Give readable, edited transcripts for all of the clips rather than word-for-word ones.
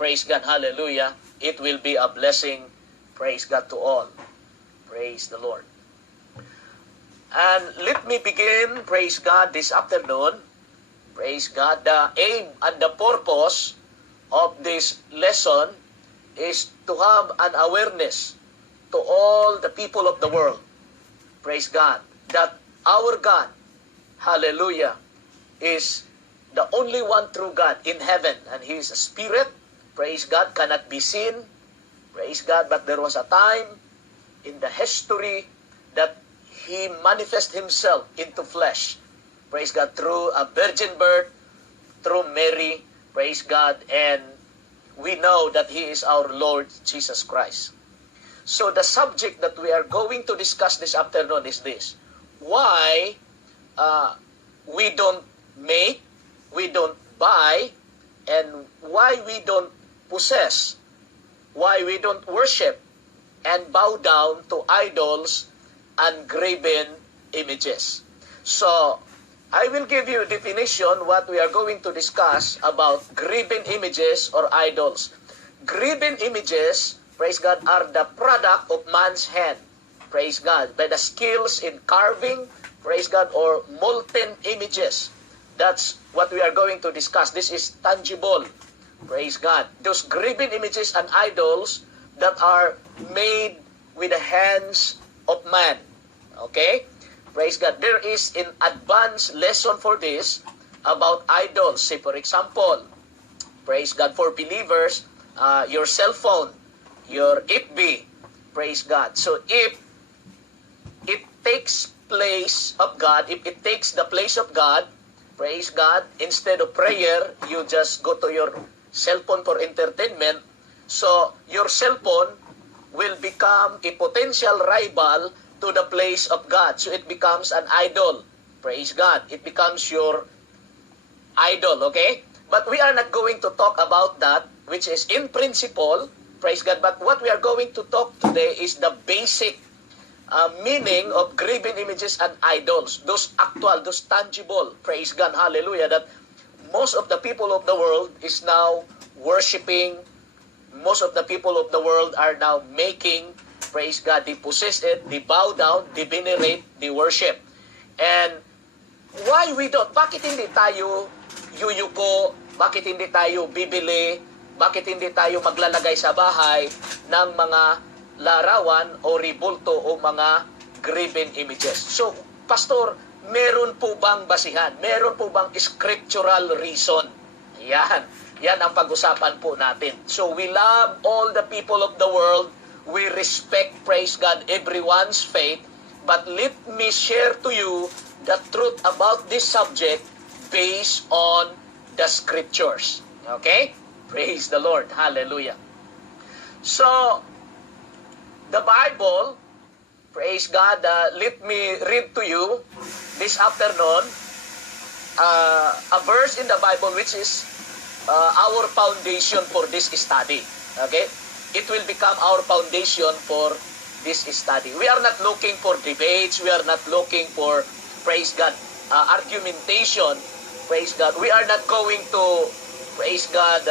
praise God, hallelujah, it will be a blessing, praise God, to all. Praise the Lord. And let me begin, praise God, this afternoon. Praise God. The aim and the purpose of this lesson is to have an awareness to all the people of the world. Praise God. That our God, hallelujah, is the only one true God in heaven. And He is a spirit. Praise God. Cannot be seen. Praise God. But there was a time in the history that He manifested Himself into flesh. Praise God. Through a virgin birth, through Mary. Praise God. And we know that He is our Lord Jesus Christ. So the subject that we are going to discuss this afternoon is this. Why we don't make, we don't buy, and why we don't possess, why we don't worship and bow down to idols and graven images. So, I will give you a definition what we are going to discuss about graven images or idols. Graven images, praise God, are the product of man's hand. Praise God. By the skills in carving, praise God, or molten images. That's what we are going to discuss. This is tangible. Praise God. Those graven images and idols that are made with the hands of man. Okay? Praise God. There is an advanced lesson for this about idols. Say, for example, praise God, for believers, your cell phone, your FB, praise God. So if it takes place of God, if it takes the place of God, praise God, instead of prayer, you just go to your cell phone for entertainment. So your cell phone will become a potential rival to the place of God. So it becomes an idol. Praise God. It becomes your idol, okay? But we are not going to talk about that, which is in principle, praise God. But what we are going to talk today is the basic meaning of graven images and idols. Those actual, those tangible, praise God, hallelujah, that most of the people of the world is now worshiping. Most of the people of the world are now making, praise God, they possess it, they bow down, they venerate, they worship. And why we don't? Bakit hindi tayo yuyuko? Bakit hindi tayo bibili? Bakit hindi tayo maglalagay sa bahay ng mga larawan o ribulto o mga graven images? So, Pastor, meron po bang basihan? Meron po bang scriptural reason? Yan ang pag-usapan po natin. So, we love all the people of the world. We respect, praise God, everyone's faith. But let me share to you the truth about this subject based on the scriptures. Okay? Praise the Lord. Hallelujah. So, the Bible, praise God, let me read to you this afternoon a verse in the Bible which is our foundation for this study. Okay? It will become our foundation for this study. We are not looking for debates. We are not looking for, praise God, argumentation. Praise God. We are not going to, praise God,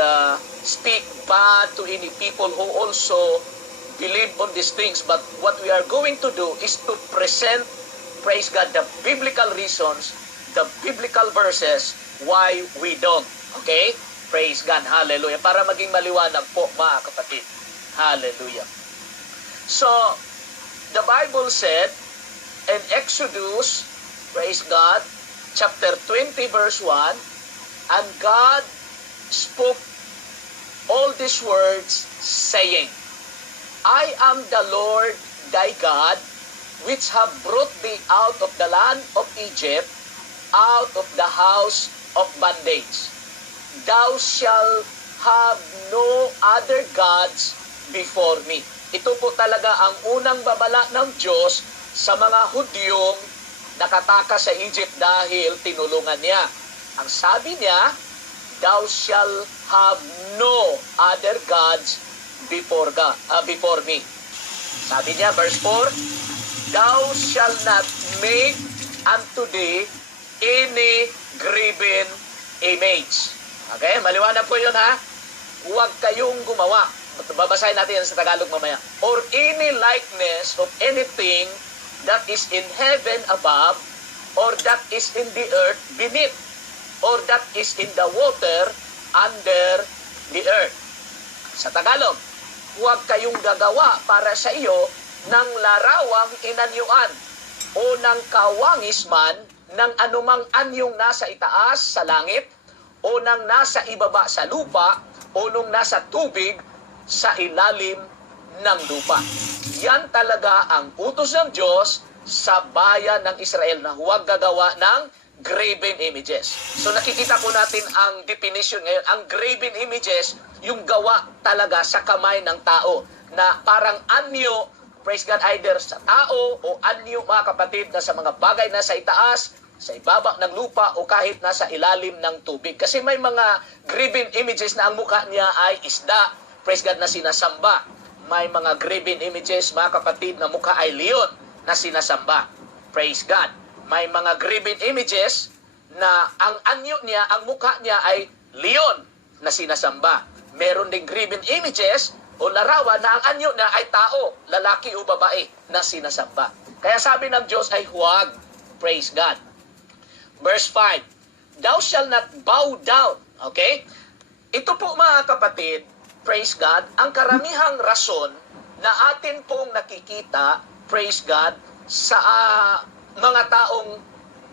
speak bad to any people who also believe on these things. But what we are going to do is to present, praise God, the biblical reasons, the biblical verses why we don't. Okay? Praise God. Hallelujah. Para maging maliwanag po, mga kapatid. Hallelujah. So, the Bible said in Exodus, praise God, chapter 20, verse 1, and God spoke all these words, saying, I am the Lord thy God, which have brought thee out of the land of Egypt, out of the house of bondage. Thou shalt have no other gods before me. Ito po talaga ang unang babala ng Diyos sa mga Hudyong nakatakas sa Egypt dahil tinulungan niya. Ang sabi niya, thou shalt have no other gods before me. Sabi niya, verse 4, thou shalt not make unto thee any graven image. Okay, maliwanag po yun ha? huwag kayong gumawa. Babasahin natin yan sa Tagalog mamaya. Or any likeness of anything that is in heaven above, or that is in the earth beneath, or that is in the water under the earth. Sa Tagalog, huwag kayong gagawa para sa iyo ng larawang inanyuan o ng kawangis man ng anumang anyong nasa itaas sa langit o ng nasa ibaba sa lupa o nung nasa tubig sa ilalim ng lupa. Yan talaga ang utos ng Diyos sa bayan ng Israel na huwag gagawa ng graven images. So nakikita po natin ang definition ngayon. Ang graven images, yung gawa talaga sa kamay ng tao na parang anyo, praise God, either sa tao o anyo, mga kapatid, na sa mga bagay na sa itaas, sa ibaba ng lupa o kahit nasa ilalim ng tubig. Kasi may mga graven images na ang mukha niya ay isda, praise God, na sinasamba. May mga graven images, mga kapatid, na mukha ay leon na sinasamba. Praise God. May mga graven images na ang anyo niya, ang mukha niya ay leon na sinasamba. Meron ding graven images o larawan na ang anyo niya ay tao, lalaki o babae na sinasamba. Kaya sabi ng Diyos ay huwag. Praise God. Verse 5, thou shalt not bow down. Okay? Ito po, mga kapatid, praise God, ang karamihang rason na atin pong nakikita, praise God, sa mga taong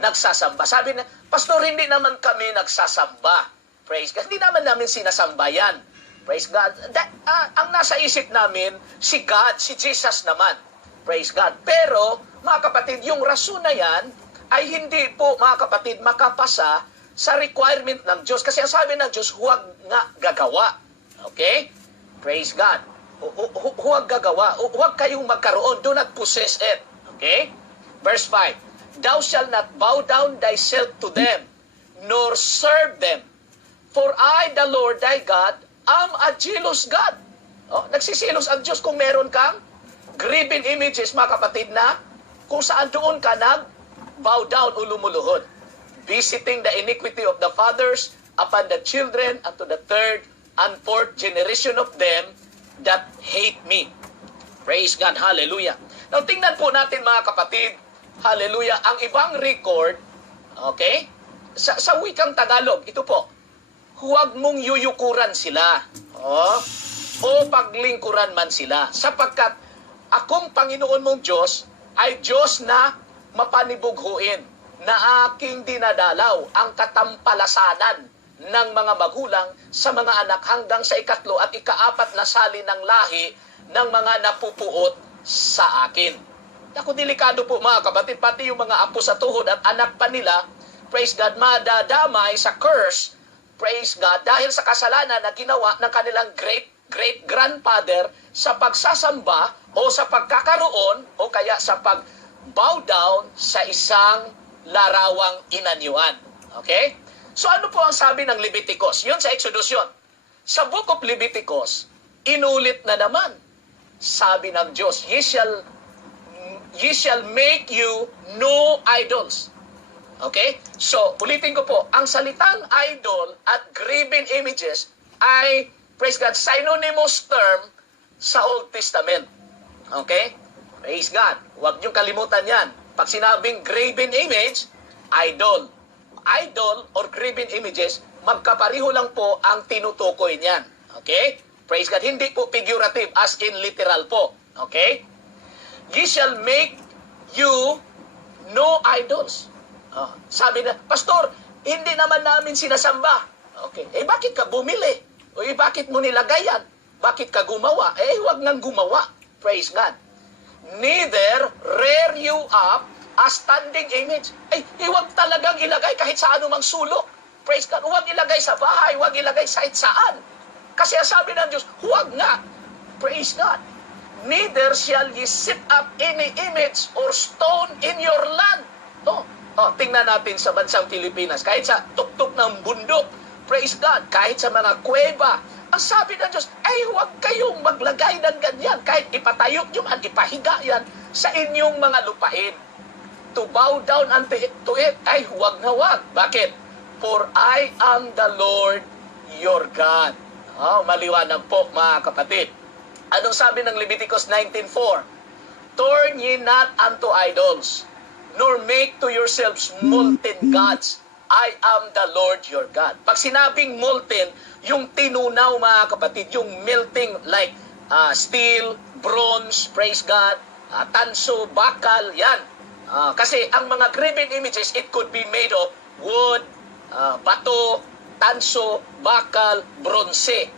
nagsasamba. Sabi na, Pastor, hindi naman kami nagsasamba. Praise God. Hindi naman namin sinasamba yan. Praise God. Ang nasa isip namin, si God, si Jesus naman. Praise God. Pero, mga kapatid, yung rason na yan ay hindi po, mga kapatid, makapasa sa requirement ng Diyos. Kasi ang sabi ng Diyos, huwag nga gagawa. Okay? Praise God. Huwag gagawa. Huwag kayong magkaroon. Do not possess it. Okay? Verse 5, thou shalt not bow down thyself to them, nor serve them. For I, the Lord thy God, am a jealous God. Nagsisilos ang Diyos kung meron kang graven images, mga kapatid, na kung saan doon ka bow down o lumuluhod. Visiting the iniquity of the fathers upon the children and to the third and fourth generation of them that hate me. Praise God. Hallelujah. Now, tingnan po natin, mga kapatid, hallelujah, ang ibang record, okay, sa wikang Tagalog, ito po, huwag mong yuyukuran sila, o paglingkuran man sila, sapagkat akong Panginoon mong Diyos ay Diyos na mapanibughuin, na aking dinadalaw ang katampalasanan ng mga magulang sa mga anak hanggang sa ikatlo at ikaapat na sali ng lahi ng mga napupuot sa akin. Ako, delikado po, mga kapatid, pati yung mga apo sa tuhod at anak pa nila, praise God, madadamay sa curse, praise God, dahil sa kasalanan na ginawa ng kanilang great-grandfather sa pagsasamba o sa pagkakaroon o kaya sa pag-bow down sa isang larawang inanyuan. Okay? So ano po ang sabi ng Leviticus? Yun sa Exodus yun. Sa Book of Leviticus, inulit na naman. Sabi ng Diyos, ye shall make you no idols. Okay? So, ulitin ko po, ang salitang idol at graven images ay, praise God, synonymous term sa Old Testament. Okay? Praise God. Huwag niyong kalimutan yan. Pag sinabing graven image, idol. Idol or graven images, magkapareho lang po ang tinutukoy niyan. Okay? Praise God. Hindi po figurative, as in literal po. Okay? Ye shall make you no idols. Sabi na, Pastor, hindi naman namin sinasamba. Okay. Bakit ka bumili? Bakit mo nilagay yan? Bakit ka gumawa? Huwag nang gumawa. Praise God. Neither rear you up a standing image. Huwag talagang ilagay kahit sa anumang sulok. Praise God. Huwag ilagay sa bahay. Huwag ilagay sa saan. Kasi sabi ng Diyos, huwag nga. Praise God. Neither shall ye set up any image or stone in your land. Tingnan natin sa bansang Pilipinas. Kahit sa tuktok ng bundok, praise God, kahit sa mga kuweba, ang sabi ng Diyos, huwag kayong maglagay ng ganyan. Kahit ipatayo nyo at ipahiga yan sa inyong mga lupain. To bow down unto it, huwag na huwag. Bakit? For I am the Lord your God. Oh, maliwanag po mga kapatid. Anong sabi ng Leviticus 19:4? Turn ye not unto idols, nor make to yourselves molten gods. I am the Lord your God. Pag sinabing molten, yung tinunaw mga kapatid, yung melting like steel, bronze, praise God, tanso, bakal, yan. Kasi ang mga graven images, it could be made of wood, bato, tanso, bakal, bronze.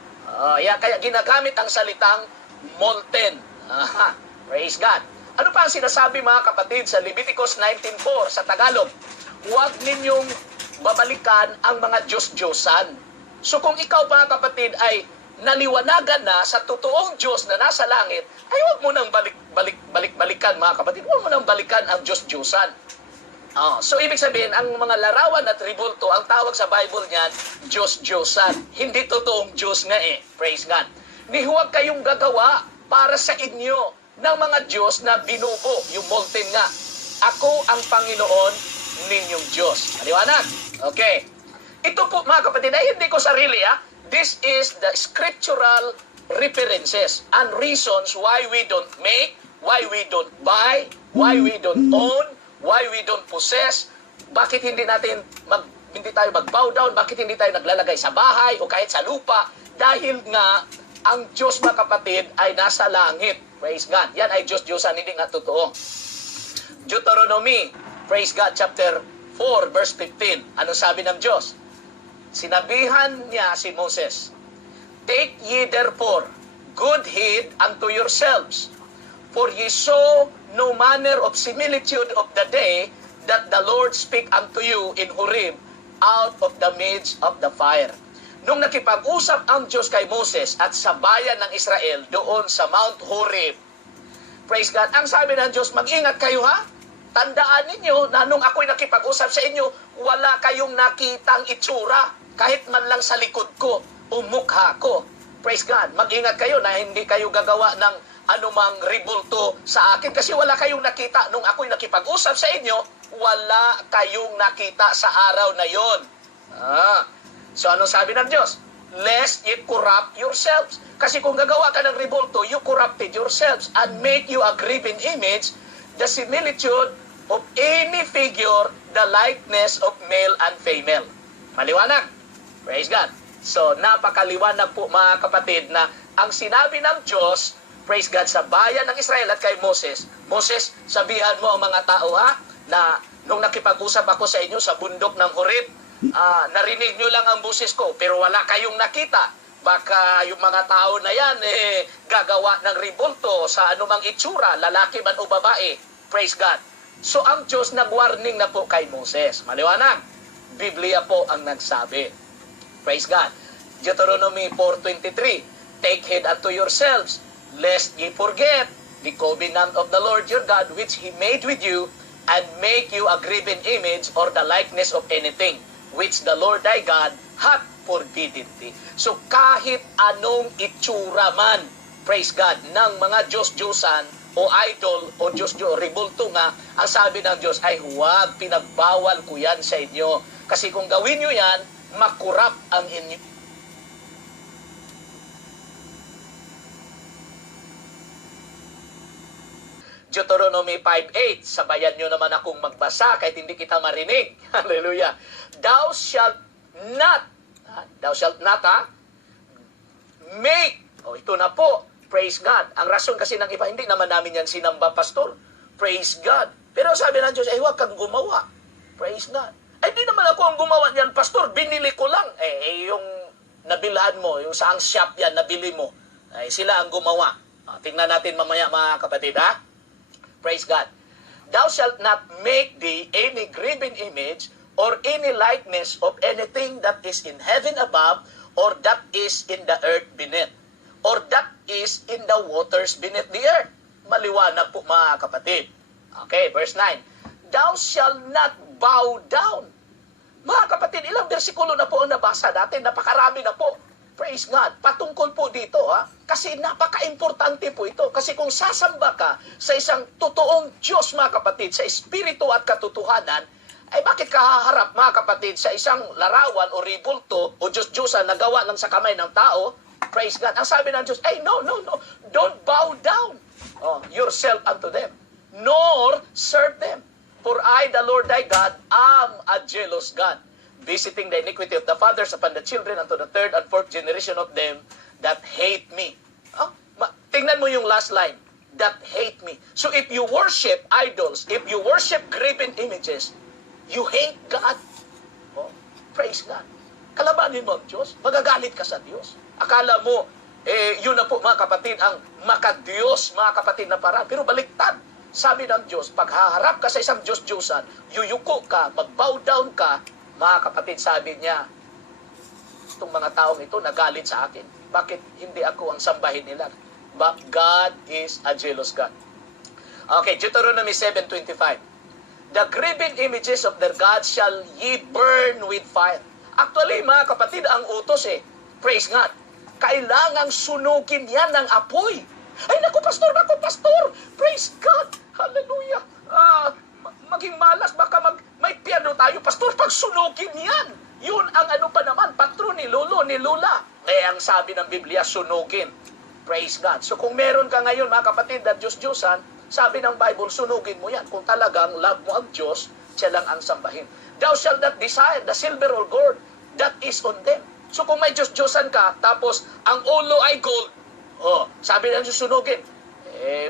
Kaya ginagamit ang salitang molten. Praise God. Ano pa ang sinasabi mga kapatid sa Leviticus 19:4 sa Tagalog? Huwag ninyong babalikan ang mga Diyos-Diyosan. So kung ikaw mga kapatid ay naliwanagan na sa totoong Diyos na nasa langit, ay huwag mo nang balikan mga kapatid. Huwag mo nang balikan ang Diyos-Diyosan. So ibig sabihin, ang mga larawan at ribulto, ang tawag sa Bible niyan, Diyos-Diyosan. Hindi totoong Diyos nga eh. Praise God. Ni huwag kayong gagawa para sa inyo ng mga Diyos na binubo, yung molten nga. Ako ang Panginoon ninyong Diyos. Maliwanag? Okay. Ito po mga kapatid, ay hindi ko sarili This is the scriptural references and reasons why we don't make, why we don't buy, why we don't own, why we don't possess, bakit hindi tayo mag-bow down, bakit hindi tayo naglalagay sa bahay o kahit sa lupa, dahil nga ang Diyos mga kapatid ay nasa langit. Praise God. Yan ay Diyos-Diyosan, hindi nga totoo. Deuteronomy, praise God, chapter 4, verse 15. Ano sabi ng Diyos? Sinabihan niya si Moses, take ye therefore good heed unto yourselves, for ye saw no manner of similitude of the day that the Lord speak unto you in Horeb out of the midst of the fire. Nung nakipag-usap ang Diyos kay Moses at sa bayan ng Israel doon sa Mount Horeb, praise God, ang sabi ng Diyos, mag-ingat kayo Tandaan ninyo na nung ako'y nakipag-usap sa inyo, wala kayong nakitang itsura, kahit man lang sa likod ko o mukha ko. Praise God. Mag-ingat kayo na hindi kayo gagawa ng anumang ribulto sa akin kasi wala kayong nakita. Nung ako'y nakipag-usap sa inyo, wala kayong nakita sa araw na yon. So ano sabi ng Diyos? Lest ye corrupt yourselves. Kasi kung gagawa ka ng ribulto, you corrupted yourselves and make you a graven image, the similitude of any figure, the likeness of male and female. Maliwanag. Praise God. So, napakaliwanag po mga kapatid na ang sinabi ng Diyos, praise God, sa bayan ng Israel at kay Moses, Moses, sabihan mo ang mga tao na nung nakipag-usap ako sa inyo sa bundok ng Horeb, narinig nyo lang ang boses ko, pero wala kayong nakita. Baka yung mga tao na yan, gagawa ng ribulto sa anumang itsura, lalaki man o babae. Praise God. So, ang Diyos nag-warning na po kay Moses. Maliwanag. Biblia po ang nagsabi. Praise God. Deuteronomy 4:23, take heed unto yourselves, lest ye forget the covenant of the Lord your God, which He made with you, and make you a graven image or the likeness of anything, which the Lord thy God hath forbidden thee. So kahit anong itsura man, praise God, ng mga Diyos-Diyosan o idol o Diyos-Diyo, ribulto nga, ang sabi ng Diyos ay huwag, pinagbawal ko yan sa inyo. Kasi kung gawin nyo yan, makurap ang inyo. Deuteronomy 5:8, sabayan nyo naman akong magbasa kahit hindi kita marinig. Hallelujah. Thou shalt not make, ito na po, praise God. Ang rason kasi ng iba, hindi naman namin yan sinamba, pastor. Praise God. Pero sabi ng Diyos, huwag kang gumawa. Praise God. Hindi naman ako ang gumawa niyan, pastor. Binili ko lang. Yung nabilhan mo, yung saang shop yan, nabili mo. Sila ang gumawa. Tingnan natin mamaya mga kapatid, Praise God. Thou shalt not make thee any graven image or any likeness of anything that is in heaven above, or that is in the earth beneath, or that is in the waters beneath the earth. Maliwanag po mga kapatid. Okay, verse 9. Thou shalt not bow down. Mga kapatid, ilang bersikulo na po ang nabasa natin, napakarami na po. Praise God. Patungkol po dito, kasi napaka-importante po ito. Kasi kung sasamba ka sa isang totoong Diyos, mga kapatid, sa espiritu at katotohanan, ay bakit ka haharap, mga kapatid, sa isang larawan o ribulto o Diyos-Diyosan na gawa ng sa kamay ng tao Praise God. Ang sabi ng Diyos, hey, no, no, no. Don't bow down yourself unto them, nor serve them. For I, the Lord thy God, am a jealous God, visiting the iniquity of the fathers upon the children unto the third and fourth generation of them that hate me. Tingnan mo yung last line, that hate me. So if you worship idols, if you worship graven images, you hate God. Praise God. Kalabanin mo ang Diyos, magagalit ka sa Diyos. Akala mo, yun na po mga kapatid, ang makadiyos, mga kapatid na paraan. Pero baliktad, sabi ng Diyos, pag haharap ka sa isang Diyos-Diyosan, yuyuko ka, mag-bow down ka, mga kapatid, sabi niya, itong mga taong ito nagalit sa akin. Bakit hindi ako ang sambahin nila? But God is a jealous God. Okay, Deuteronomy 7:25. The graven images of their gods shall ye burn with fire. Actually, mga kapatid, ang utos praise God, kailangang sunugin yan ng apoy. Ay, naku, pastor, praise God, hallelujah. Maging malas, baka may piano tayo, pastor, pag sunugin yan. Yun ang ano pa naman, patron ni lolo, ni lula. Ang sabi ng Biblia, sunugin. Praise God. So kung meron ka ngayon, mga kapatid, na Diyos-Diyosan, sabi ng Bible, sunugin mo yan. Kung talagang love mo ang Diyos, siya lang ang sambahin. Thou shalt not desire the silver or gold that is on them. So kung may Diyos-Diyosan ka, tapos ang ulo ay gold, sabi ng Diyos, sunugin.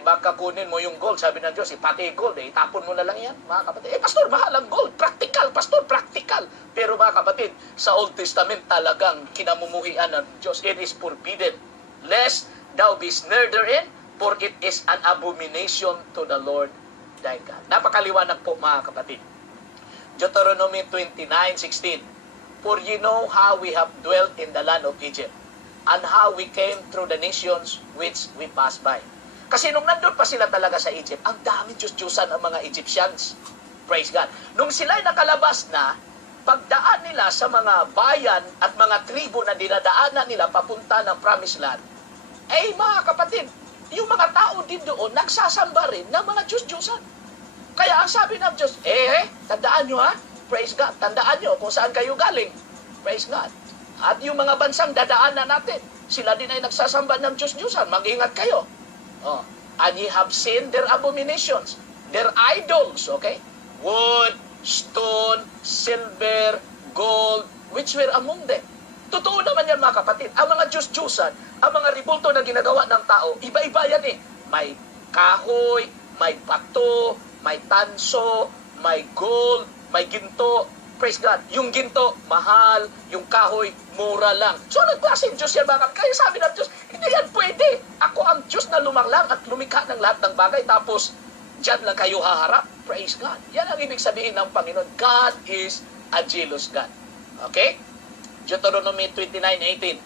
Baka kunin mo yung gold, sabi ng Diyos, pati gold, itapon mo na lang yan, mga kapatid. Pastor, mahal ang gold. Practical, pastor, practical. Pero mga kapatid, sa Old Testament talagang kinamumuhian ng Diyos. It is forbidden. Lest thou be snared therein, for it is an abomination to the Lord thy God. Napakaliwanag po, mga kapatid. Deuteronomy 29:16. For ye know how we have dwelt in the land of Egypt, and how we came through the nations which we passed by. Kasi nung nandun pa sila talaga sa Egypt, ang daming Diyos-Diyosan ang mga Egyptians. Praise God. Nung sila'y nakalabas na, pagdaan nila sa mga bayan at mga tribo na dinadaanan nila papunta ng Promised Land, mga kapatid, yung mga tao din doon, nagsasamba rin ng mga Diyos-Diyosan. Kaya ang sabi ng Diyos, tandaan nyo praise God, tandaan nyo kung saan kayo galing. Praise God. At yung mga bansang dadaanan natin, sila din ay nagsasamba ng Diyos-Diyosan. Mag-ingat kayo. And ye have seen their abominations, their idols, okay? Wood, stone, silver, gold, which were among them. Totoo naman yan, mga kapatid. Ang mga Diyos-Diyosan, ang mga ribulto na ginagawa ng tao, iba-iba yan May kahoy, may bato, may tanso, may gold, may ginto. Praise God. Yung ginto, mahal. Yung kahoy, mura lang. So, nagklaseng Diyos yan, mga kapatid. Kaya sabi ng Diyos, hindi yan pwede. Ako ang Diyos na lumanglang at lumikha ng lahat ng bagay. Tapos, dyan lang kayo haharap. Praise God. Yan ang ibig sabihin ng Panginoon. God is a jealous God. Okay? Deuteronomy 29:18.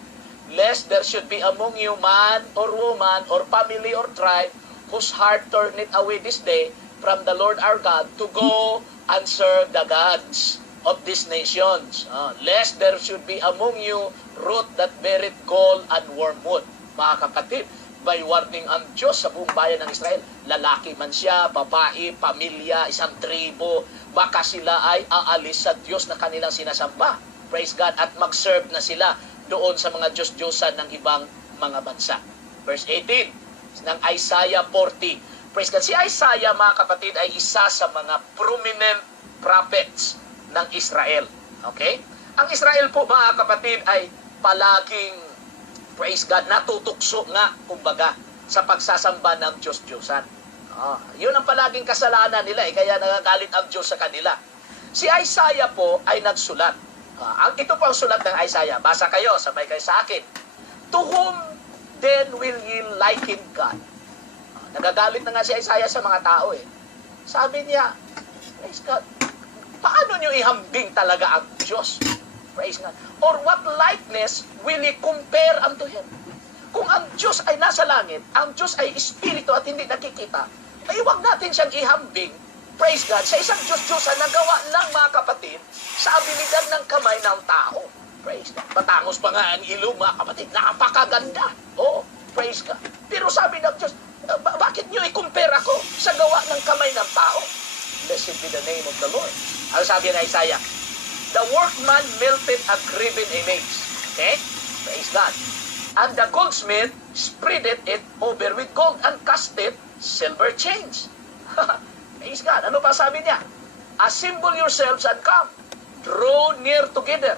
Lest there should be among you man or woman or family or tribe whose heart turneth away this day from the Lord our God to go and serve the gods of these nations. Lest there should be among you root that beareth gall and wormwood. Mga kapatid, by warning ang Diyos sa buong bayan ng Israel. Lalaki man siya, babae, pamilya, isang tribo, baka sila ay aalis sa Diyos na kanilang sinasamba. Praise God. At mag-serve na sila doon sa mga Diyos-Diyosan ng ibang mga bansa. Verse 18 ng Isaiah 40. Praise God. Si Isaiah, mga kapatid, ay isa sa mga prominent prophets ng Israel. Okay? Ang Israel po, mga kapatid, ay palaging, praise God, natutukso nga, kumbaga, sa pagsasamba ng Diyos-Diyosan. Yun ang palaging kasalanan nila, kaya nagagalit ang Diyos sa kanila. Si Isaiah po ay nagsulat. Ito po ang sulat ng Isaiah. Basa kayo, sabay kayo sa akin. To whom then will ye liken God? Nagagalit na nga si Isaiah sa mga tao Sabi niya, praise God, paano nyo ihambing talaga ang Diyos? Praise God. Or what likeness will ye compare unto Him? Kung ang Diyos ay nasa langit, ang Diyos ay espiritu at hindi nakikita, ay huwag natin siyang ihambing, praise God, sa isang Diyos-Diyosan na gawa lang, mga kapatid, sa abilidad ng kamay ng tao. Praise God. Matangos pa nga ang ilong, mga kapatid. Napakaganda. Praise God. Pero sabi ng Diyos, bakit nyo i-compare ako sa gawa ng kamay ng tao? Blessed be the name of the Lord. Ano sabi ng Isaiah? The workman melted a graven image. Okay? Praise God. And the goldsmith spreaded it over with gold and cast it silver chains. Praise God. Ano pa sabi niya? Assemble yourselves and come. Draw near together,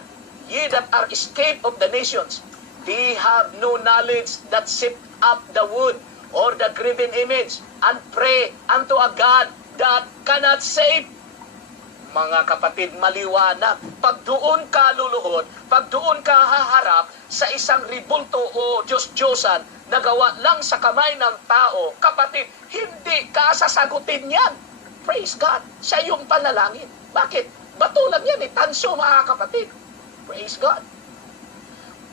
ye that are escaped of the nations. They have no knowledge that sift up the wood or the graven image, and pray unto a God that cannot save. Mga kapatid, maliwanag. Pag doon ka luluhod, pag doon ka haharap sa isang ribulto o Diyos-Diyosan na gawa lang sa kamay ng tao, kapatid, hindi ka sasagutin yan. Praise God. Siya yung panalangin. Bakit? Bato lang yan, tanso mga kapatid. Praise God.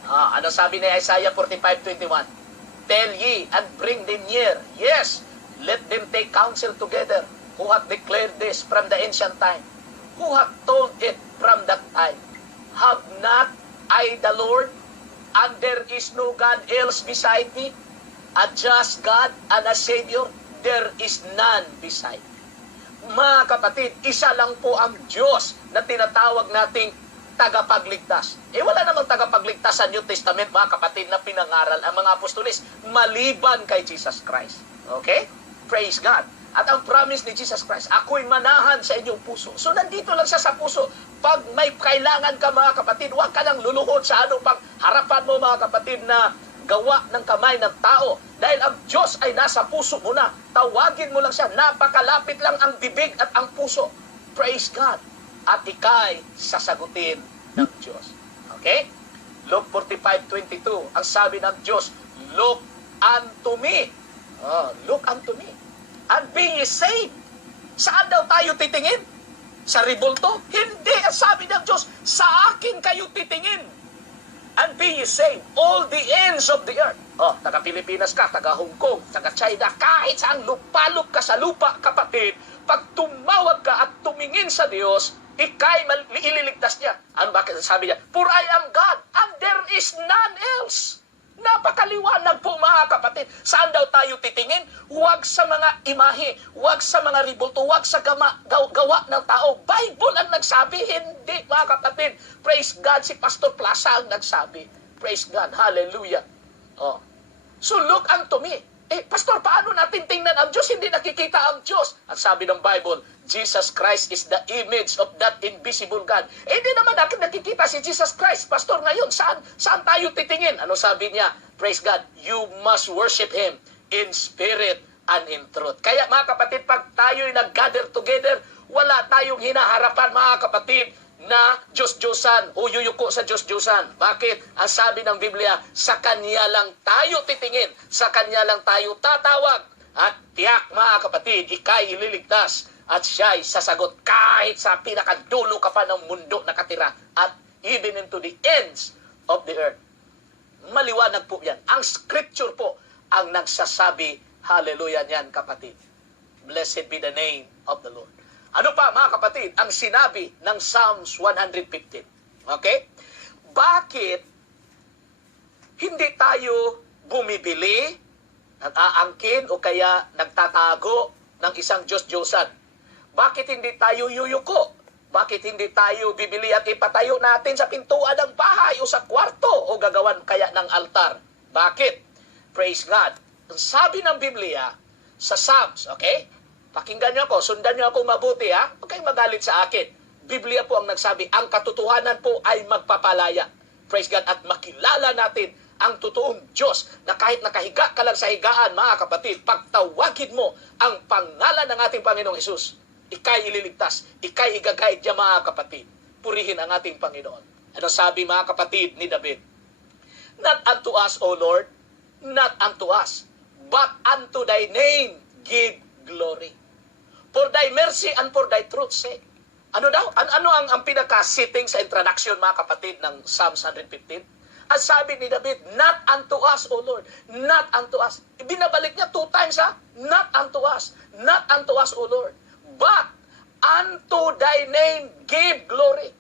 Ano sabi ni Isaiah 45:21? Tell ye and bring them near. Yes, let them take counsel together. Who hath declared this from the ancient time? Who hath told it from that time? Have not I the Lord, and there is no God else beside me? A just God and a Savior, there is none beside. Mga kapatid, isa lang po ang Diyos na tinatawag nating tagapagligtas. Wala namang tagapagligtas sa New Testament, mga kapatid, na pinangaral ang mga apostolis maliban kay Jesus Christ. Okay? Praise God. At ang promise ni Jesus Christ, ako'y manahan sa inyong puso. So nandito lang siya sa puso. Pag may kailangan ka, mga kapatid, huwag ka lang luluhod sa anong pang harapan mo, mga kapatid, na gawa ng kamay ng tao. Dahil ang Diyos ay nasa puso mo na. Tawagin mo lang siya. Napakalapit lang ang bibig at ang puso. Praise God. At ikay sasagutin ng Diyos. Okay? Luke 45:22. Ang sabi ng Diyos, look unto me. Look unto me. And be ye saved. Saan daw tayo titingin? Sa ribulto? Hindi. Ang sabi ng Diyos, sa akin kayo titingin. And be ye saved, all the ends of the earth. Taga-Pilipinas ka, taga-Hong Kong, taga-China, kahit saan lupalop ka sa lupa, kapatid, pag tumawag ka at tumingin sa Diyos, ikay ililigtas niya. Ano bakit sabi niya? For I am God, and there is none else. Napakaliwanag po, mga kapatid. Saan daw tayo titingin? Huwag sa mga imahe, huwag sa mga ribulto, huwag sa gawa ng tao. Bible ang nagsabi, hindi, mga kapatid. Praise God, si Pastor Plaza ang nagsabi. Praise God, hallelujah. So look unto me. Pastor, paano natin tingnan ang Diyos? Hindi nakikita ang Diyos. Ang sabi ng Bible, Jesus Christ is the image of that invisible God. Hindi naman natin nakikita si Jesus Christ. Pastor, ngayon, saan tayo titingin? Ano sabi niya? Praise God, you must worship Him in spirit and in truth. Kaya mga kapatid, pag tayo'y nag-gather together, wala tayong hinaharapan, mga kapatid, na Diyos-Diyosan o yuyuko sa Diyos-Diyosan. Bakit? Ang sabi ng Biblia, sa Kanya lang tayo titingin, sa Kanya lang tayo tatawag. At tiyak, mga kapatid, ikay ililigtas at siya'y sasagot kahit sa pinakadulo ka pa ng mundo nakatira at even into the ends of the earth. Maliwanag po yan. Ang scripture po ang nagsasabi, hallelujah niyan, kapatid. Blessed be the name of the Lord. Ano pa, mga kapatid, ang sinabi ng Psalms 115? Okay? Bakit hindi tayo bumibili, nag-aangkin o kaya nagtatago ng isang Diyos-Diyosan? Bakit hindi tayo yuyuko? Bakit hindi tayo bibili at ipatayo natin sa pintuan ng bahay o sa kwarto o gagawan kaya ng altar? Bakit? Praise God. Ang sabi ng Biblia sa Psalms, okay? Pakinggan niyo ako, sundan niyo ako mabuti, ha? Huwag kayong magalit sa akin. Biblia po ang nagsabi, ang katotohanan po ay magpapalaya. Praise God. At makilala natin ang totoong Diyos na kahit nakahiga ka lang sa higaan, mga kapatid, pagtawagin mo ang pangalan ng ating Panginoong Hesus, ikay ililigtas, ikay igagayad niya, mga kapatid. Purihin ang ating Panginoon. Ano sabi, mga kapatid, ni David? Not unto us, O Lord, not unto us, but unto thy name give glory. For thy mercy and for thy truth's sake. Ano daw? Ano ang pinaka-sitting sa introduction, mga kapatid, ng Psalms 115? Ang sabi ni David, not unto us, O Lord, not unto us. Binabalik niya 2 times, ha? Not unto us, O Lord, but unto thy name give glory.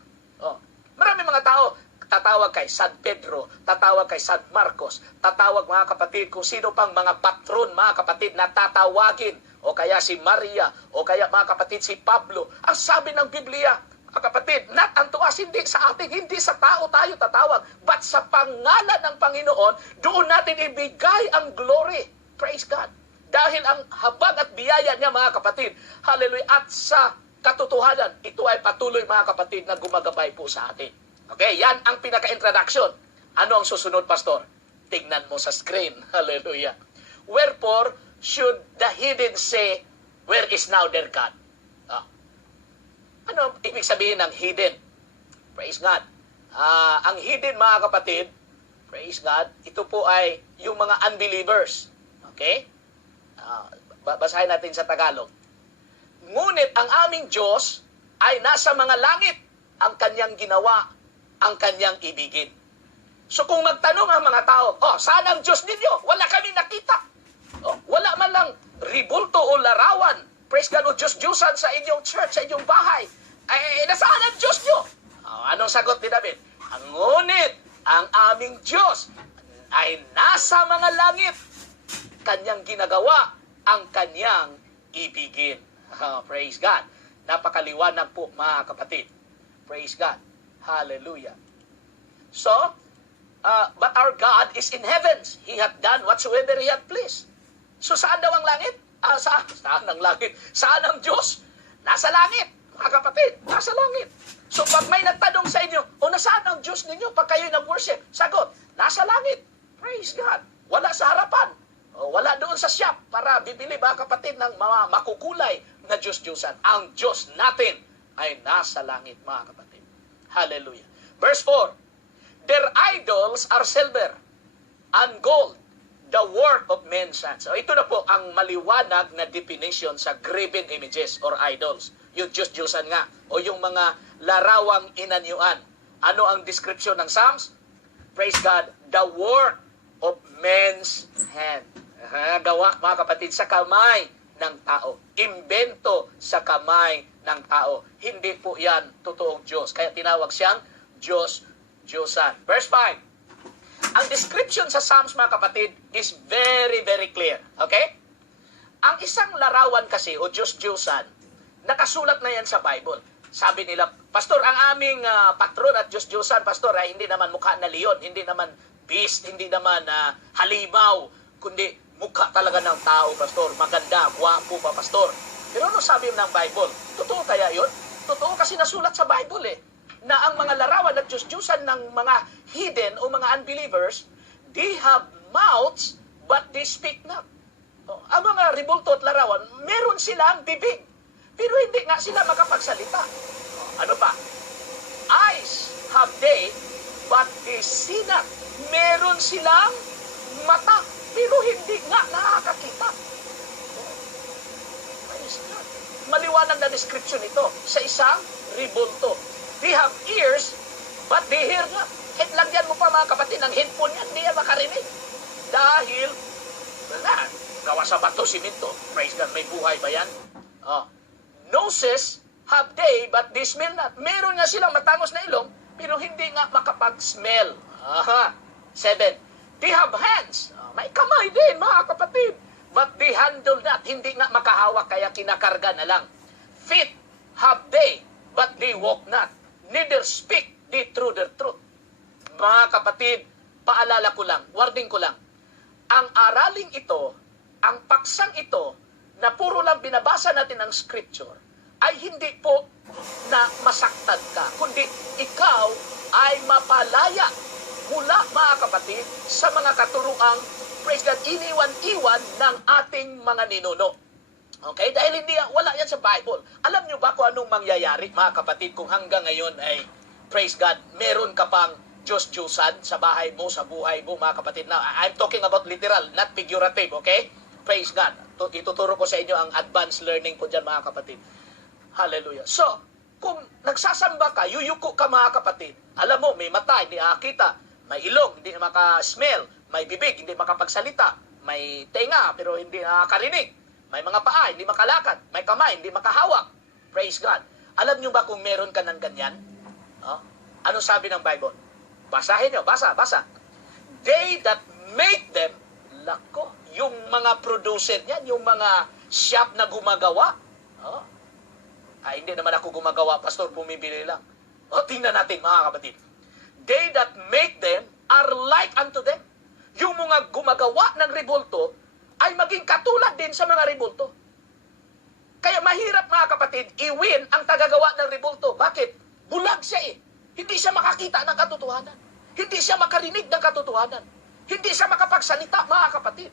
Marami mga tao, tatawag kay San Pedro, tatawag kay San Marcos, tatawag, mga kapatid, kung sino pang mga patron, mga kapatid, na tatawagin, o kaya si Maria, o kaya, mga kapatid, si Pablo. Ang sabi ng Biblia, Kapatid, not unto us, hindi sa atin, hindi sa tao tayo tatawag, but sa pangalan ng Panginoon, doon natin ibigay ang glory. Praise God. Dahil ang habag at biyaya niya, mga kapatid, hallelujah, at sa katotohanan, ito ay patuloy, mga kapatid, na gumagabay po sa atin. Okay, yan ang pinaka-introduction. Ano ang susunod, Pastor? Tignan mo sa screen. Hallelujah. Wherefore, should the heathen say, where is now their God? Ano ibig sabihin ng hidden? Praise God. Ang hidden, mga kapatid, praise God, ito po ay yung mga unbelievers. Okay? Basahin natin sa Tagalog. Ngunit ang aming Diyos ay nasa mga langit, ang kanyang ginawa, ang kanyang ibigin. So kung magtanong ang mga tao, saan ang Diyos ninyo? Wala kami nakita. Wala man lang ribulto o larawan, praise God, o Diyos-Diyusan sa inyong church, sa inyong bahay. Nasaan ang Diyos nyo? Anong sagot ni David? Ngunit ang aming Diyos ay nasa mga langit. Kanyang ginagawa ang kanyang ibigin. Praise God. Napakaliwanag po, mga kapatid. Praise God. Hallelujah. So, but our God is in heavens. He hath done whatsoever He hath pleased. So, saan daw ang langit? Saan ang langit? Saan ang Diyos? Nasa langit. Mga kapatid, nasa langit. So, pag may nagtanong sa inyo, nasaan ang Diyos ninyo pag kayo'y nag-worship? Sagot, nasa langit. Praise God. Wala sa harapan. Wala doon sa shop para bibili, mga kapatid, ng mga makukulay na Diyos-Diyusan. Ang Diyos natin ay nasa langit, mga kapatid. Hallelujah. Verse 4, their idols are silver and gold, the work of men's hands. So, ito na po ang maliwanag na definition sa graven images or idols. Yung Diyos-Diyusan nga, o yung mga larawang inanyuan. Ano ang description ng Psalms? Praise God, the work of men's hand. Gawa, mga kapatid, sa kamay ng tao. Imbento sa kamay ng tao. Hindi po yan totoong Diyos. Kaya tinawag siyang Diyos-Diyusan. Verse 5. Ang description sa Psalms, mga kapatid, is very, very clear. Okay? Ang isang larawan kasi, o Diyos-Diyusan, nakasulat na yan sa Bible. Sabi nila, Pastor, ang aming patron at Diyos-Diyusan, Pastor, ay hindi naman mukha na leon, hindi naman beast, hindi naman halimaw, kundi mukha talaga ng tao, Pastor. Maganda, gwapo pa, Pastor. Pero ano sabi ng Bible? Totoo kaya yun? Totoo kasi nasulat sa Bible na ang mga larawan at Diyos-Diyusan ng mga hidden o mga unbelievers, they have mouths but they speak not. Ang mga ribulto at larawan, meron silang bibig. Pero hindi nga sila makapagsalita. Ano pa? Eyes have they, but they see not. Meron silang mata, pero hindi nga nakakakita. Maliwanag na description ito sa isang ribulto. They have ears, but they hear not. Kahit lagyan mo pa, mga kapatid, ng headphone yan, hindi yan makarinig. Dahil, gawa sa bato, siminto. Praise God, may buhay ba yan? Noses have they, but they smell not. Meron nga silang matangos na ilong, pero hindi nga makapag-smell. 7. They have hands. May kamay din, mga kapatid. But they handle not. Hindi nga makahawak, kaya kinakarga na lang. Feet have they, but they walk not. Neither speak they through their truth. Mga kapatid, paalala ko lang, warning ko lang. Ang araling ito, ang paksang ito, na puro lang binabasa natin ang scripture, ay hindi po na masaktan ka, kundi ikaw ay mapalaya mula, mga kapatid, sa mga katuruang, praise God, iniwan-iwan ng ating mga ninuno. Okay? Dahil wala yan sa Bible. Alam nyo ba kung anong mangyayari, mga kapatid, kung hanggang ngayon ay, praise God, meron ka pang Diyos-Diyusan sa bahay mo, sa buhay mo, mga kapatid. Now, I'm talking about literal, not figurative, okay? Praise God. Ituturo ko sa inyo ang advanced learning ko dyan, mga kapatid. Hallelujah. So, kung nagsasamba ka, yuyuko ka, mga kapatid, alam mo, may mata, hindi nakakita, may ilong, hindi makasmell, may bibig, hindi makapagsalita, may tenga, pero hindi nakakarinig, may mga paa, hindi makalakad, may kamay, hindi makahawak. Praise God. Alam nyo ba kung meron ka ng ganyan? Ano sabi ng Bible? Basahin nyo, basa. They that make them, lako, yung mga producer niyan, yung mga shop na gumagawa, Hindi naman ako gumagawa, pastor, bumibili lang. Tingnan natin mga kapatid. They that make them are like unto them. Yung mga gumagawa ng rebulto ay maging katulad din sa mga rebulto. Kaya mahirap mga kapatid, i-win ang tagagawa ng rebulto. Bakit? Bulag siya eh. Hindi siya makakita ng katotohanan. Hindi siya makarinig ng katotohanan. Hindi siya makapagsalita mga kapatid.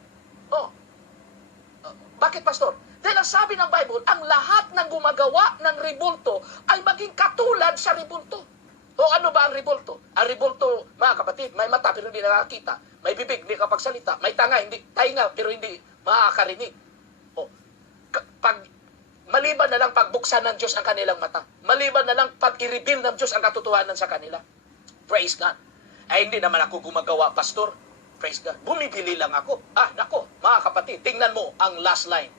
Bakit, pastor? Dahil ang sabi ng Bible, ang lahat ng gumagawa ng rebulto ay maging katulad sa rebulto. Ano ba ang rebulto? Ang rebulto, mga kapatid, may mata pero hindi nakakita. May bibig, hindi kapagsalita. May tainga pero hindi makakarinig. Maliban na lang pagbuksan ng Diyos ang kanilang mata. Maliban na lang pag-i-reveal ng Diyos ang katotohanan sa kanila. Praise God. Hindi naman ako gumagawa, pastor. Praise God. Bumibili lang ako. Nako, mga kapatid, tingnan mo ang last line.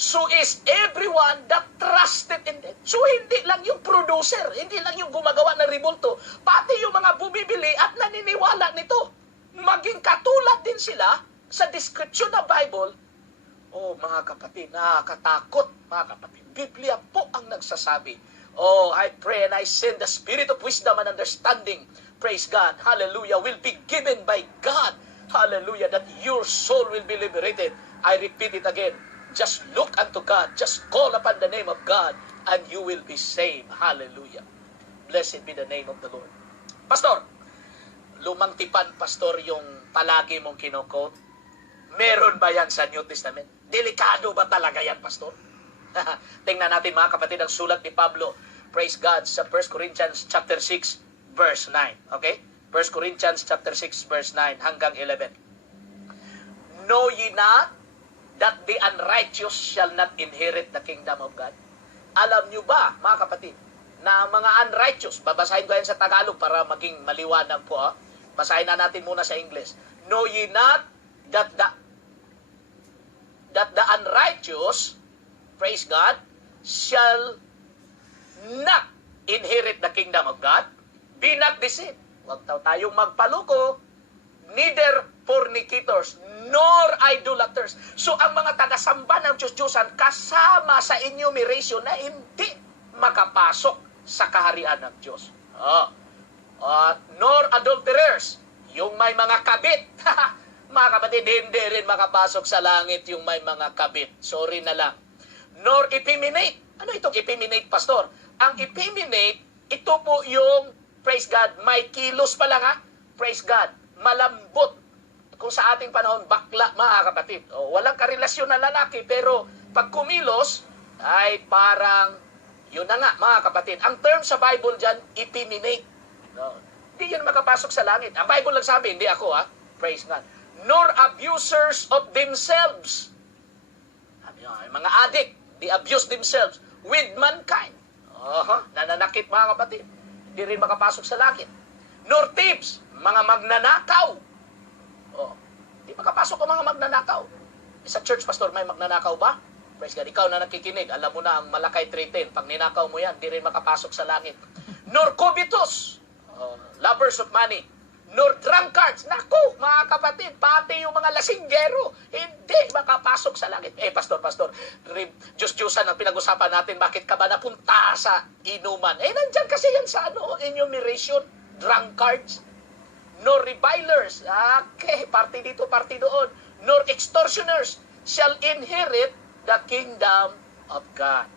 So is everyone that trusted in them. So hindi lang yung producer, hindi lang yung gumagawa ng rebulto, pati yung mga bumibili at naniniwala nito. Maging katulad din sila sa description ng Bible. Mga kapatid, nakakatakot, mga kapatid. Biblia po ang nagsasabi. I pray and I send the spirit of wisdom and understanding. Praise God. Hallelujah. Will be given by God. Hallelujah. That your soul will be liberated. I repeat it again. Just look unto God. Just call upon the name of God and you will be saved. Hallelujah. Blessed be the name of the Lord. Pastor, lumang tipan, pastor, yung palagi mong kinokot. Meron ba yan sa New Testament? Delikado ba talaga yan, pastor? Tingnan natin mga kapatid ang sulat ni Pablo. Praise God sa 1 Corinthians chapter 6 verse 9. Okay? 1 Corinthians chapter 6 verse 9 hanggang 11. Know ye not that the unrighteous shall not inherit the kingdom of God? Alam nyo ba, mga kapatid, na mga unrighteous, babasahin ko yan sa Tagalog para maging maliwanag po. Basahin na natin muna sa English. Know ye not that the unrighteous, praise God, shall not inherit the kingdom of God? Be not deceived. Huwag tayong magpaluko. Neither fornicators, nor idolaters. So, ang mga tagasamba ng Diyos-Diyosan kasama sa enumeration na hindi makapasok sa kaharian ng Diyos. Nor adulterers, yung may mga kabit. Mga kapatid, hindi rin makapasok sa langit yung may mga kabit. Sorry na lang. Nor effeminate. Ano itong effeminate, pastor? Ang effeminate, ito po yung, praise God, may kilos pa lang praise God, malambot. Kung sa ating panahon, bakla, mga kapatid. Walang karelasyon na lalaki, pero pag kumilos, ay parang, yun na nga, mga kapatid. Ang term sa Bible dyan, effeminate. Hindi yan makapasok sa langit. Ang Bible lang sabi, hindi ako, praise God. Nor abusers of themselves. Mga addict, they abuse themselves with mankind. Nananakit, mga kapatid. Hindi rin makapasok sa langit. Nor thieves, mga magnanakaw. Hindi makapasok ang mga magnanakaw. Sa church, pastor, may magnanakaw ba? Praise God, ikaw na nakikinig, alam mo na ang Malakay 3:10. Pag ninakaw mo yan, hindi rin makapasok sa langit. Nor covetous, lovers of money. Nor drunkards. Naku, mga kapatid, pati yung mga lasinggero, hindi makapasok sa langit. Pastor, Diyos-Diyosan ang pinag-usapan natin, bakit ka ba napunta sa inuman? Nandyan kasi yan sa enumeration. Drunkards. Nor revilers. Okay, party dito, party doon. Nor extortioners shall inherit the kingdom of God.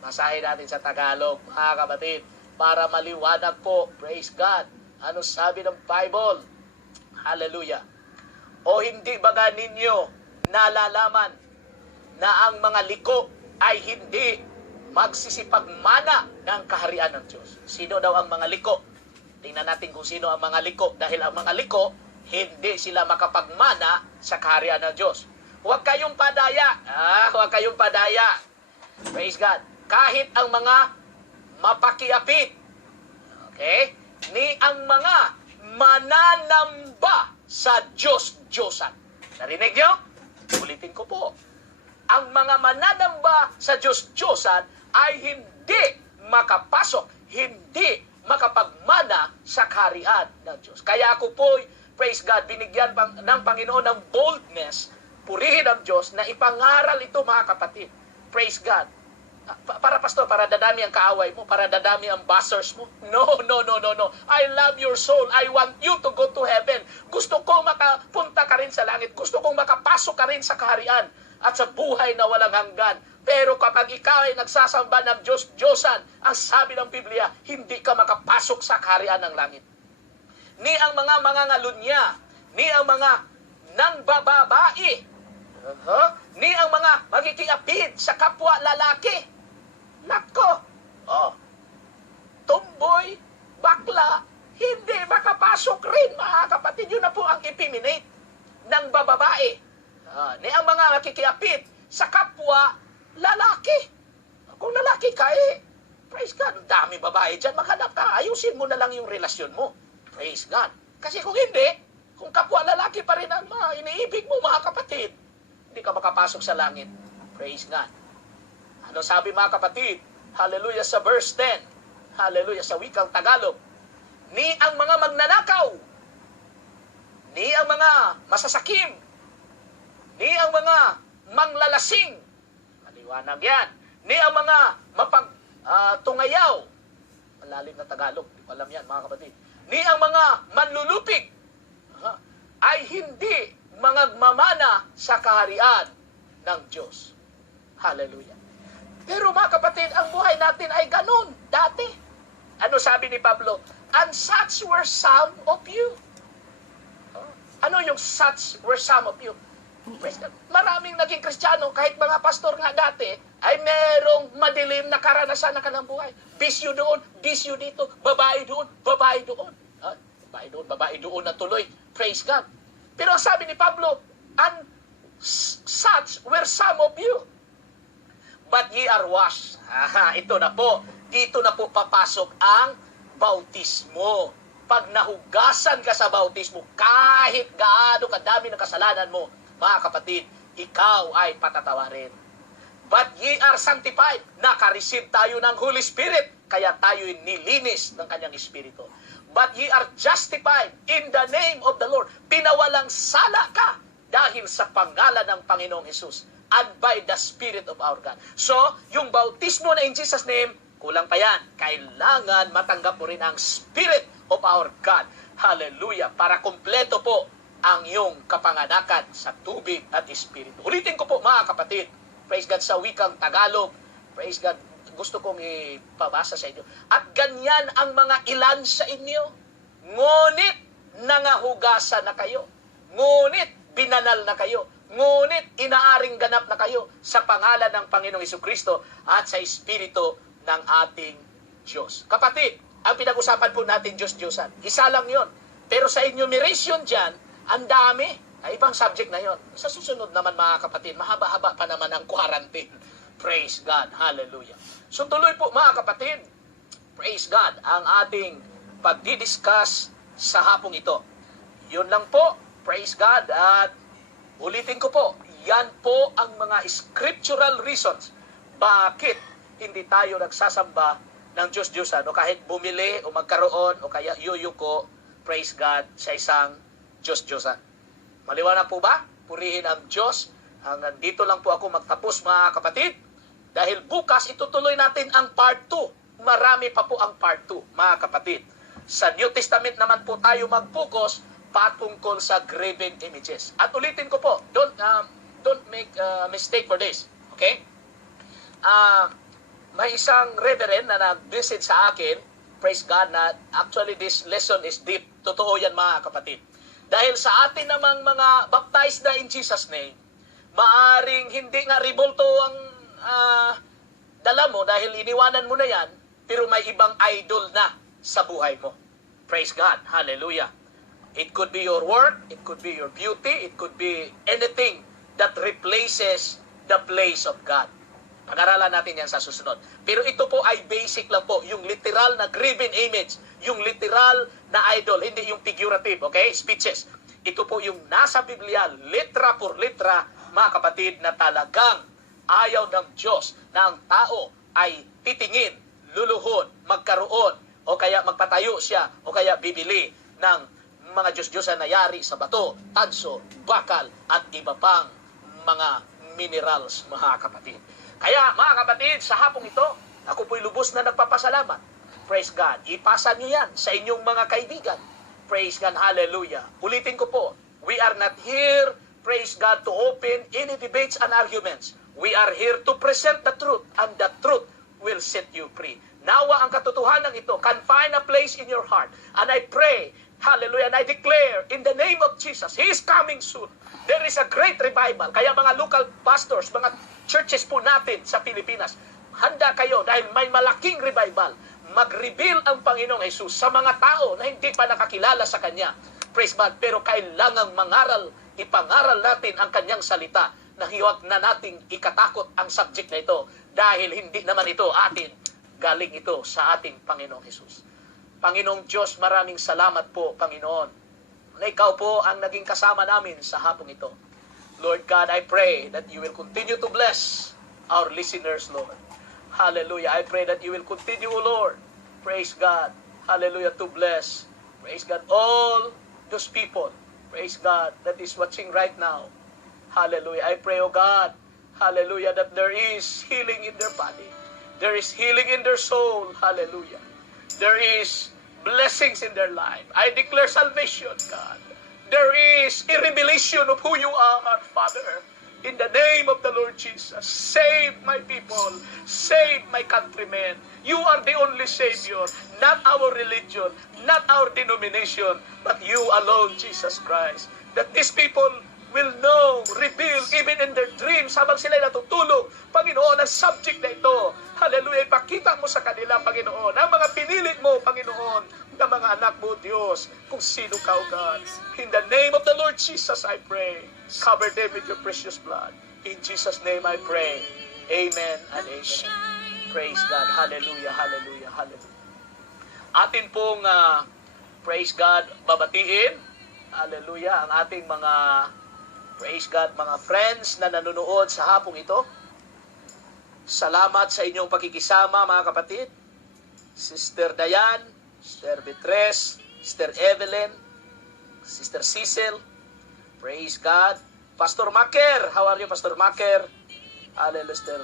Basahin natin sa Tagalog, mga kapatid, para maliwanag po. Praise God. Ano sabi ng Bible? Hallelujah. O hindi baga ninyo nalalaman na ang mga liko ay hindi magsisipagmana ng kaharian ng Diyos? Sino daw ang mga liko? Tingnan natin kung sino ang mga liko. Dahil ang mga liko, hindi sila makapagmana sa kaharian ng Diyos. Huwag kayong padaya. Huwag kayong padaya. Praise God. Kahit ang mga mapakiapit. Okay? Ni ang mga mananamba sa Diyos-Diyosan. Narinig nyo? Ulitin ko po. Ang mga mananamba sa Diyos-Diyosan ay hindi makapasok, hindi makapagmana sa kaharian ng Diyos. Kaya ako po, praise God, binigyan ng Panginoon ng boldness, purihin ang Diyos, na ipangaral ito, mga kapatid. Praise God. Para pastor, para dadami ang kaaway mo, para dadami ang buzzers mo. No, no, no, no, no. I love your soul. I want you to go to heaven. Gusto ko makapunta ka rin sa langit. Gusto kong makapasok ka rin sa kaharian at sa buhay na walang hanggan. Pero kapag ikaw ay nagsasamba ng Diyos-Diyosan, ang sabi ng Biblia, hindi ka makapasok sa kaharian ng langit. Ni ang mga mangangalunya, ni ang mga nangbababae, ni ang mga magkikiapid sa kapwa lalaki. Nako! Tumboy, bakla, hindi makapasok rin, mga kapatid. Yun na po ang ipiminate ng bababae. Ni ang mga nakikiapid sa kapwa lalaki. Kung lalaki ka praise God, ang dami babae dyan, maghanap ka, ayusin mo na lang yung relasyon mo. Praise God. Kasi kung hindi, kung kapwa lalaki pa rin ang iniibig mo, mga kapatid, hindi ka makapasok sa langit. Praise God. Ano sabi, mga kapatid? Hallelujah sa verse 10. Hallelujah sa wikang Tagalog. Ni ang mga magnanakaw, ni ang mga masasakim, ni ang mga manglalasing, maliwanag yan, ni ang mga tungayaw, malalim na Tagalog, di ko alam yan, mga kapatid, ni ang mga manlulupig, ay hindi mangagmamana sa kaharian ng Diyos. Hallelujah. Pero mga kapatid, ang buhay natin ay ganun dati. Ano sabi ni Pablo? And such were some of you. Ano yung such were some of you? Maraming naging Kristiyano, kahit mga pastor nga dati, ay merong madilim na karanasan na kanang buhay. Bisyo doon, bisyo dito, babae doon, babae doon. Babae doon na tuloy. Praise God. Pero ang sabi ni Pablo, and such were some of you. But ye are washed. Ito na po. Dito na po papasok ang bautismo. Pag nahugasan ka sa bautismo, kahit gaano kadami ng kasalanan mo, mga kapatid, ikaw ay patatawarin. But ye are sanctified. Nakareceive tayo ng Holy Spirit. Kaya tayo nilinis ng kanyang Espiritu. But ye are justified in the name of the Lord. Pinawalang sala ka dahil sa pangalan ng Panginoong Hesus. And by the Spirit of our God. So, yung bautismo na in Jesus' name, kulang pa yan. Kailangan matanggap mo rin ang Spirit of our God. Hallelujah. Para kumpleto po ang iyong kapanganakan sa tubig at Espiritu. Ulitin ko po, mga kapatid. Praise God sa wikang Tagalog. Praise God. Gusto kong ipabasa sa inyo. At ganyan ang mga ilan sa inyo. Ngunit nangahugasan na kayo. Ngunit binanal na kayo. Ngunit inaaring ganap na kayo sa pangalan ng Panginoong Hesukristo at sa Espiritu ng ating Diyos. Kapatid, ang pinag-usapan po natin Diyos-Diyosan. Isa lang yon. Pero sa enumeration dyan, ang dami. Ay, ibang subject na yon. Sa susunod naman, mga kapatid, mahaba-haba pa naman ang quarantine. Praise God. Hallelujah. So tuloy po, mga kapatid, praise God, ang ating pagdidiscuss sa hapong ito. Yun lang po, praise God, at ulitin ko po, yan po ang mga scriptural reasons bakit hindi tayo nagsasamba ng Diyos-Diyosan o kahit bumili o magkaroon o kaya yuyuko, praise God, sa isang Diyos-Diyosan. Maliwanag po ba? Purihin ang Diyos. Hanggang dito lang po ako magtapos, mga kapatid. Dahil bukas itutuloy natin ang part 2. Marami pa po ang part 2, mga kapatid. Sa New Testament naman po tayo mag-focus patungkol sa graven images. At ulitin ko po, don't make a mistake for this. Okay? May isang reverend na nag-visit sa akin, praise God, na actually this lesson is deep. Totoo yan, mga kapatid. Dahil sa atin namang mga baptized na in Jesus' name, maaring hindi nga ribulto ang dala mo dahil iniwanan mo na yan, pero may ibang idol na sa buhay mo. Praise God. Hallelujah. It could be your work, it could be your beauty, it could be anything that replaces the place of God. Pag-aralan natin yan sa susunod. Pero ito po ay basic lang po, yung literal na graven image, yung literal na idol, hindi yung figurative, okay? Speeches. Ito po yung nasa Biblia, litra por litra, mga kapatid, na talagang ayaw ng Diyos na ang tao ay titingin, luluhod, magkaroon, o kaya magpatayo siya, o kaya bibili ng mga Diyos-Diyosan na yari sa bato, tanso, bakal, at iba pang mga minerals, mga kapatid. Kaya mga kapatid, sa hapong ito, ako po'y lubos na nagpapasalamat. Praise God. Ipasa niyo yan sa inyong mga kaibigan. Praise God. Hallelujah. Ulitin ko po, we are not here, praise God, to open any debates and arguments. We are here to present the truth, and the truth will set you free. Nawa ang katotohanan ito can find a place in your heart. And I pray, hallelujah, and I declare, in the name of Jesus, He is coming soon. There is a great revival. Kaya mga local pastors, mga churches po natin sa Pilipinas, handa kayo dahil may malaking revival. Mag-reveal ang Panginoong Jesus sa mga tao na hindi pa nakakilala sa Kanya. Praise God. Pero kailangang ipangaral natin ang Kanyang salita na hiwag na nating ikatakot ang subject na ito dahil hindi naman ito atin. Galing ito sa ating Panginoong Jesus. Panginoong Diyos, maraming salamat po, Panginoon, na Ikaw po ang naging kasama namin sa hapong ito. Lord God, I pray that You will continue to bless our listeners, Lord. Hallelujah. I pray that You will continue, Lord. Praise God. Hallelujah. To bless. Praise God. All those people. Praise God. That is watching right now. Hallelujah. I pray, oh God. Hallelujah. That there is healing in their body. There is healing in their soul. Hallelujah. There is blessings in their life. I declare salvation, God. There is a revelation of who You are, Father. In the name of the Lord Jesus, save my people, save my countrymen. You are the only Savior, not our religion, not our denomination, but You alone, Jesus Christ. That these people will know, reveal, even in their dreams, habang sila natutulog, Panginoon, ang subject na ito. Hallelujah, ipakita Mo sa kanila, Panginoon, ang mga pinili Mo, Panginoon, na mga anak Mo, Diyos, kung sino Ka, O God. In the name of the Lord Jesus, I pray. Cover them with Your precious blood. In Jesus' name I pray. Amen and amen. Praise God. Hallelujah, hallelujah, hallelujah. Atin pong, praise God, babatiin. Hallelujah, ang ating mga, praise God, mga friends na nanonood sa hapong ito. Salamat sa inyong pakikisama, mga kapatid. Sister Dayan, Sister Beatrice, Sister Evelyn, Sister Cecil. Praise God. Pastor Maker, how are you, Pastor Maker? Hallelujah, Sister